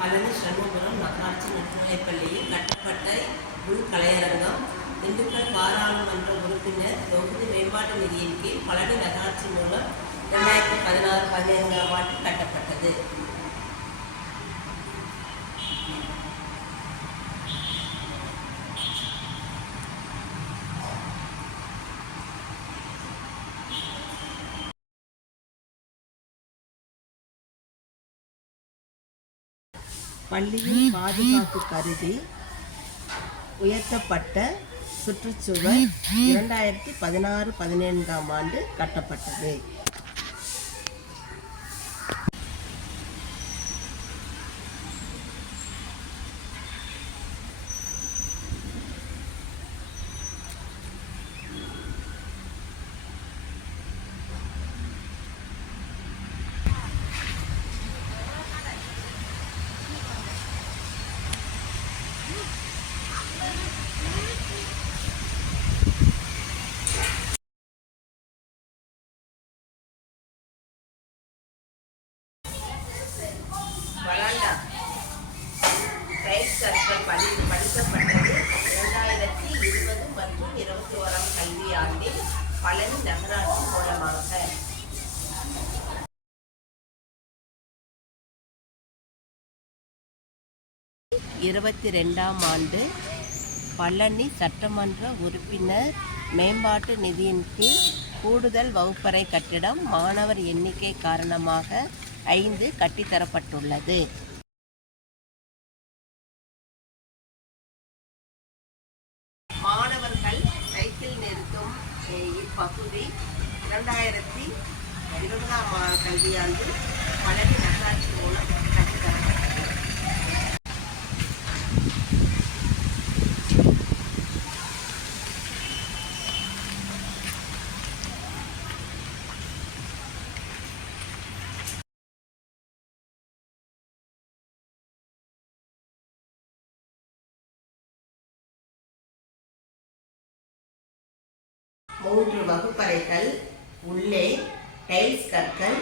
பழனி சண்முகபுரம் நகராட்சி நடுநிலைப்பள்ளியில் கட்டப்பட்ட உள்கலையரங்கம் திண்டுக்கல் பாராளுமன்ற உறுப்பினர் தொகுதி மேம்பாட்டு நிதியின் கீழ் பழனி நகராட்சி மூலம் 2016-17ஆம் ஆண்டு கட்டப்பட்டது. பள்ளியின் பாதுகாப்பு கருதி உயர்த்தப்பட்ட சுற்றுச்சுவர் 2016-17ஆம் ஆண்டு கட்டப்பட்டது. படிக்கப்பட்டது 2020 மற்றும் 21ஆம் கல்வியாண்டில் பழனி நகராட்சி மூலமாக. 2022ஆம் ஆண்டு பழனி சட்டமன்ற உறுப்பினர் மேம்பாட்டு நிதியின் கீழ் கூடுதல் வகுப்பறை கட்டிடம் மாணவர் எண்ணிக்கை காரணமாக 5 கட்டித்தரப்பட்டுள்ளது. மாணவர்கள் சைக்கிள் நிறுத்தும் இப்பகுதி 2020ஆம் கல்வியாண்டு பழனி நகராட்சி மூலம் கட்டித்தரப்பட்டது. மூன்று வகுப்பறைகள் உள்ளே டைல்ஸ் கற்கள்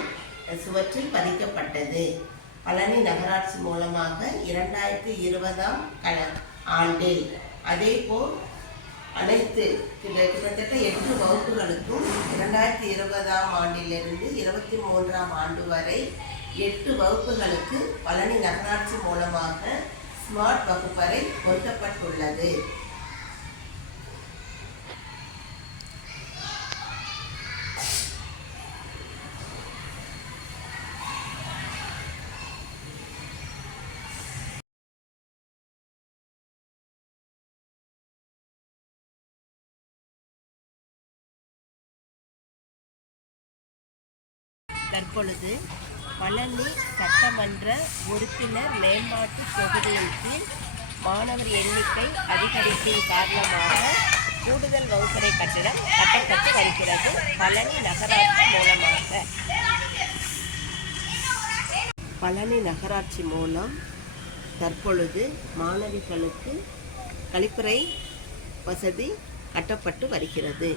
சுவற்றில் பதிக்கப்பட்டது. பழனி நகராட்சி மூலமாக 2020ஆம் ஆண்டில் அதேபோல் அனைத்து கிட்டத்தட்ட 8 வகுப்புகளுக்கும் 2020ஆம் ஆண்டிலிருந்து 23ஆம் ஆண்டு வரை 8 வகுப்புகளுக்கு பழனி நகராட்சி மூலமாக ஸ்மார்ட் வகுப்பறை பொருத்தப்பட்டுள்ளது. தற்பொழுது பழனி சட்டமன்ற உறுப்பினர் மேம்பாட்டு தொகுதியின் கீழ் மாணவர் எண்ணிக்கை அதிகரிப்பின் காரணமாக கூடுதல் வகுப்பறை கட்டிடம் கட்டப்பட்டு வருகிறது. பழனி நகராட்சி மூலமாக பழனி நகராட்சி மூலம் தற்பொழுது மாணவிகளுக்கு கழிப்பறை வசதி கட்டப்பட்டு வருகிறது.